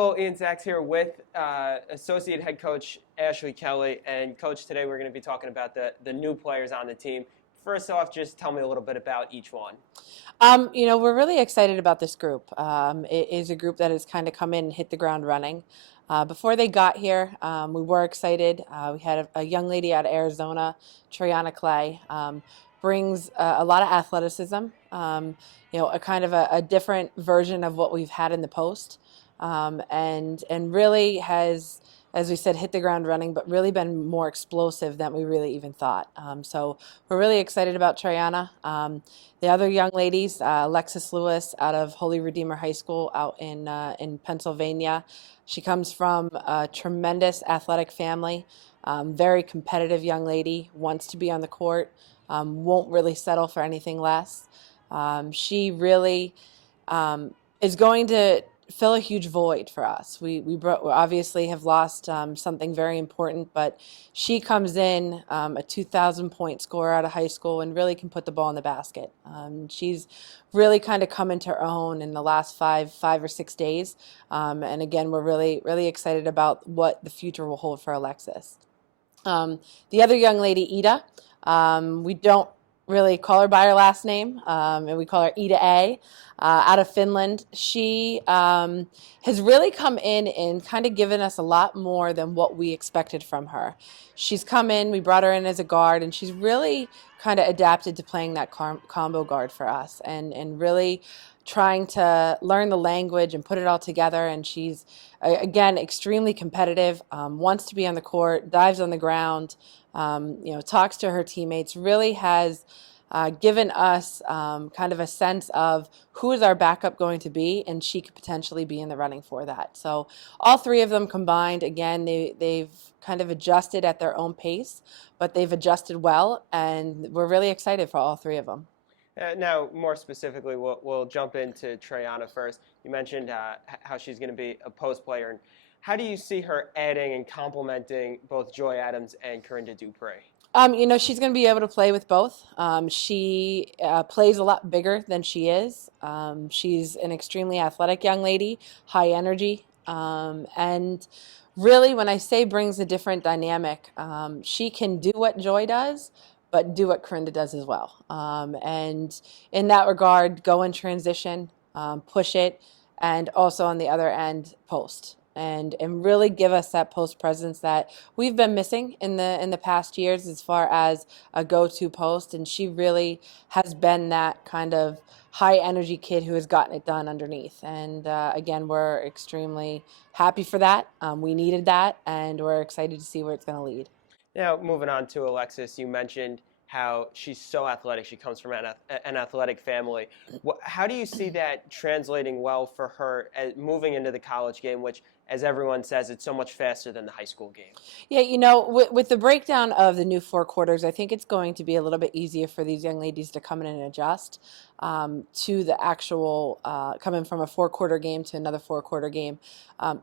Hello, Ian Sachs here with Associate Head Coach Ashlee Kelly. And Coach, today we're going to be talking about the new players on the team. First off, just tell me a little bit about each one. We're really excited about this group. It is a group that has kind of come in and hit the ground running. Before they got here, we were excited. We had a young lady out of Arizona, Triana brings a lot of athleticism. A kind of a different version of what we've had in the post, and really has, as we said, hit the ground running, but really been more explosive than we really even thought. So we're really excited about Triana. The other young ladies, Alexis out of Holy Redeemer High School out in Pennsylvania. She comes from a tremendous athletic family, very competitive young lady, wants to be on the court, won't really settle for anything less. She really is going to fill a huge void for us. We obviously have lost something very important, but she comes in a 2,000 point scorer out of high school and really can put the ball in the basket. She's really kind of come into her own in the last five or 6 days. And again, we're really excited about what the future will hold for Alexis. The other young lady, Ida, we don't really call her by her last name, and we call her Ida A. Out of Finland. She has really come in and kind of given us a lot more than what we expected from her. She's come in, we brought her in as a guard, and she's really kind of adapted to playing that combo guard for us and really trying to learn the language and put it all together. And she's, again, extremely competitive, wants to be on the court, dives on the ground, talks to her teammates, really has given us kind of a sense of who is our backup going to be, and she could potentially be in the running for that. So all three of them combined, again, they've kind of adjusted at their own pace, but they've adjusted well, and we're really excited for all three of them. Now, more specifically, we'll jump into Triana first. You mentioned how she's going to be a post player. And how do you see her adding and complementing both Joy Adams and Corinda Dupree? She's going to be able to play with both. She plays a lot bigger than she is. She's an extremely athletic young lady, high energy, and really, when I say brings a different dynamic, she can do what Joy does, but do what Corinda does as well. And in that regard, go in transition, push it, and also on the other end, post. And really give us that post presence that we've been missing in the past years as far as a go-to post. And she really has been that kind of high energy kid who has gotten it done underneath. And again, we're extremely happy for that. We needed that, and we're excited to see where it's going to lead. Now, moving on to Alexis, you mentioned how she's so athletic. She comes from an athletic family. How do you see that translating well for her as moving into the college game, which, as everyone says, it's so much faster than the high school game? Yeah, with the breakdown of the new four quarters, I think it's going to be a little bit easier for these young ladies to come in and adjust to the actual coming from a four-quarter game to another four-quarter game.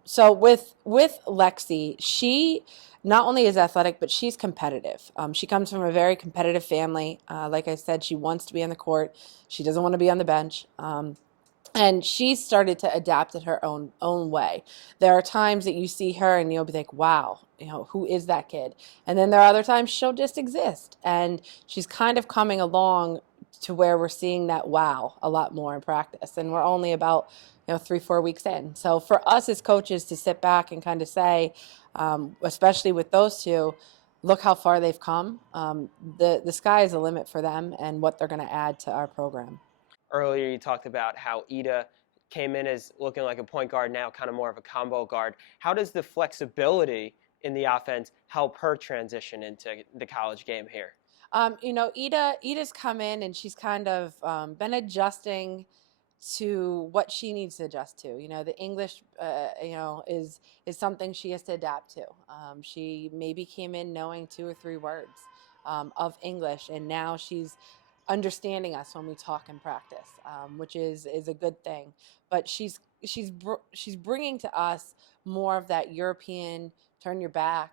So with Lexi, she not only is athletic, but she's competitive. She comes from a very competitive family. Like I said, she wants to be on the court. She doesn't want to be on the bench. And she started to adapt in her own way. There are times that you see her and you'll be like, wow, who is that kid? And then there are other times she'll just exist. And she's kind of coming along to where we're seeing that wow a lot more in practice. And we're only about 3-4 weeks in. So for us as coaches to sit back and kind of say, especially with those two, look how far they've come. The sky is the limit for them and what they're going to add to our program. Earlier, you talked about how Ida came in as looking like a point guard, now kind of more of a combo guard. How does the flexibility in the offense help her transition into the college game here? Ida's come in and she's kind of been adjusting to what she needs to adjust to. The English, is something she has to adapt to. She maybe came in knowing 2 or 3 words of English, and now she's understanding us when we talk in practice, which is a good thing. But she's bringing to us more of that European turn your back,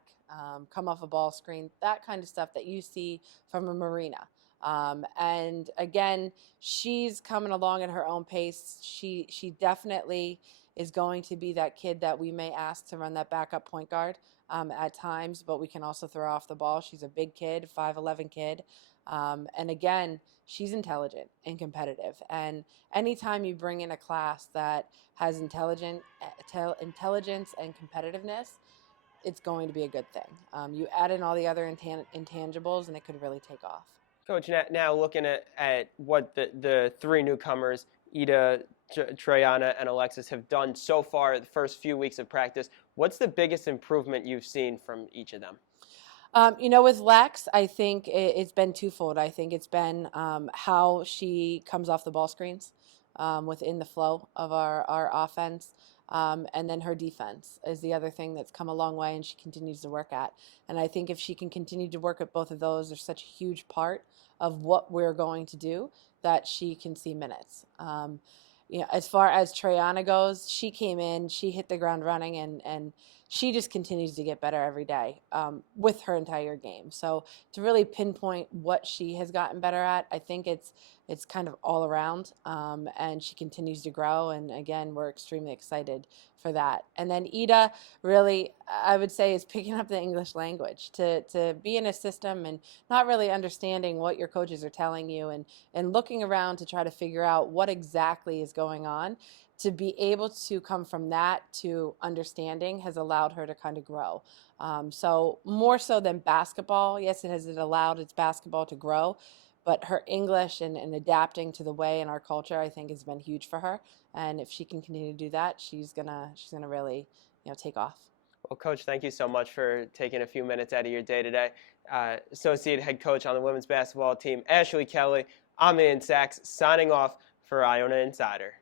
come off a ball screen, that kind of stuff that you see from a Marina. And again, she's coming along at her own pace. She definitely is going to be that kid that we may ask to run that backup point guard at times, but we can also throw off the ball. She's a big kid, 5'11" kid. And again, she's intelligent and competitive. And anytime you bring in a class that has intelligence and competitiveness, it's going to be a good thing. You add in all the other intangibles, and it could really take off. Coach, now looking at what the three newcomers, Ida, Triana, and Alexis, have done so far the first few weeks of practice, what's the biggest improvement you've seen from each of them? With Lex, I think it's been twofold. I think it's been how she comes off the ball screens within the flow of our offense. And then her defense is the other thing that's come a long way and she continues to work at. And I think if she can continue to work at both of those, there's such a huge part of what we're going to do that she can see minutes. As far as Triana goes, she came in, she hit the ground running, and she just continues to get better every day with her entire game. So to really pinpoint what she has gotten better at, I think it's kind of all around, and she continues to grow. And again, we're extremely excited for that. And then Ida, really, I would say, is picking up the English language to be in a system and not really understanding what your coaches are telling you, and looking around to try to figure out what exactly is going on. To be able to come from that to understanding has allowed her to kind of grow. So more so than basketball, yes, it has allowed its basketball to grow, but her English and adapting to the way in our culture, I think, has been huge for her. And if she can continue to do that, she's gonna really, take off. Well, Coach, thank you so much for taking a few minutes out of your day today. Associate head coach on the women's basketball team, Ashlee Kelly. I'm Ian Sachs, signing off for Iona Insider.